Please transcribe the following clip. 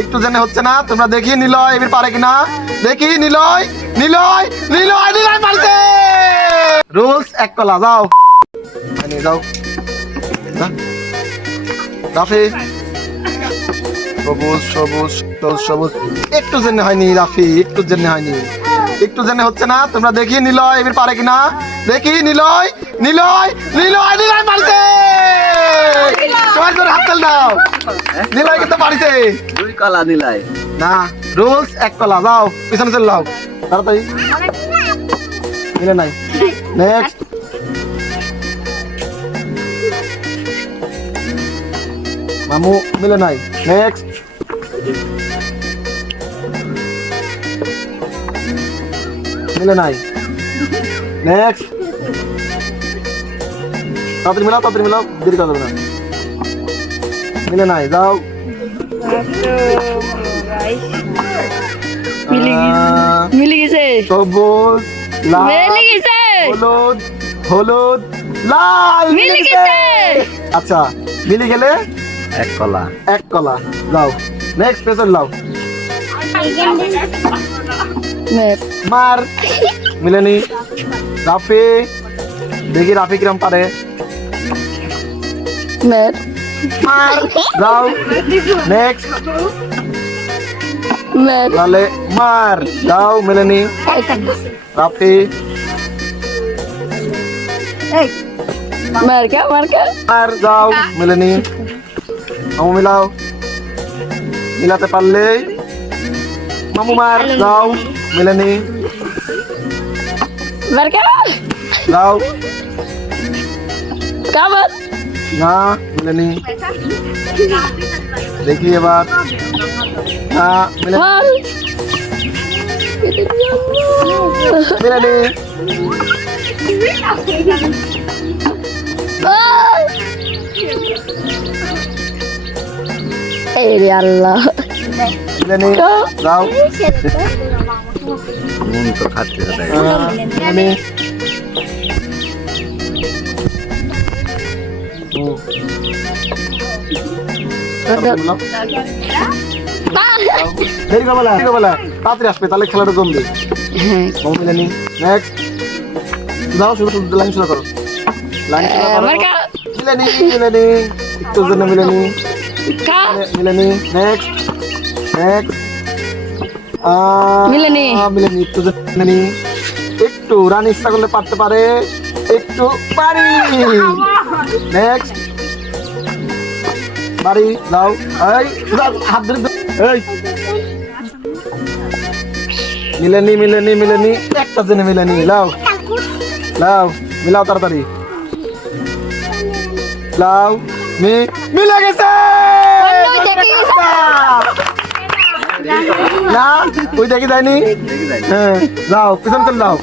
একটু জেনে হচ্ছে না, তোমরা দেখি নিলয় এবার পারে কিনা, দেখি নিলয় নিলয় নিলয় নিলয় পারছে। রুলস এক কলা, যাও যাও রাফি। সবুজ সবুজ সবুজ সবুজ, একটু জেনে হয়নি রাফি, একটু জেনে হয়নি, একটু জেনে হচ্ছে না, তোমরা দেখি নিলয় এবার পারে কিনা, দেখি নিলয় নিলয় নিলয় নিলয় পারছে। সবাই করে হাততালি দাও, নিলয় কিন্তু পারিছে। দুই কলা নিলাই না, রুলস এক কলা, যাও পিছনে চলে যাও তাড়াতাড়ি। মিলে নাই, নেক্সট। মামু মিলে নাই, নেক্সট। মিলে নাই, নেক্সট। তাড়াতাড়ি মিলাও, তাড়াতাড়ি মিলাও, দেরি করা যাবে না। মিলে নাই, যাও। মিলে গেছে, সবুজ লাল মিলে গেছে, হলুদ হলুদ লাল মিলে গেছে। আচ্ছা মিলে গেলে এক কলা এক কলা, যাও নেক্সট পেছন লাও। মার মিলেনি। রাফি, দেখি রাফি কিরম পারে। মার, যাও নেক্সট। লালে মার, যাও মিলেনি। রাফি মার্কা মার্কা মার, যাও মিলেনি। মামু মিলাও, মিলাতে পারলে মামু মার, যাও মিলেনি। মার্কা যাও, কাবার না মিলেনি। দেখি এবার, না মিলেনি। বল মিলেনি। এই রে আল্লাহ, মিলেনি, যাও। মন তো খাচ্ছে মিলেনি। দেরি করবে না, দেরি করবে না, তাড়াতাড়ি আসবে, তাহলে খেলাটা জমবে। মামু মিলেনি, নেক্সট। যাও, শুরু শুরু লাইন শুরু করো, লাইন শুরু করো। মার্কা মিলেনি মিলেনি, একটু জন্য মিলেনি। কা মিলেনি, নেক্সট নেক্সট। মিলেনি। মিলেনি, একটু জন্য মিলেনি। একটু রান ইচ্ছা করলে পারতে পারে, একটু পারি। নেক্সট বাড়ি, যাও। এই হাত ধরে এই মিলেনি মিলেনি মিলেনি, একটা জন্য মিলেনি। লাও লাও, মিলাও তাড়াতাড়ি, লাও। মিলে গেছে। না ওই দেখি যায়নি। হ্যাঁ, যাও পিছন চল, যাও।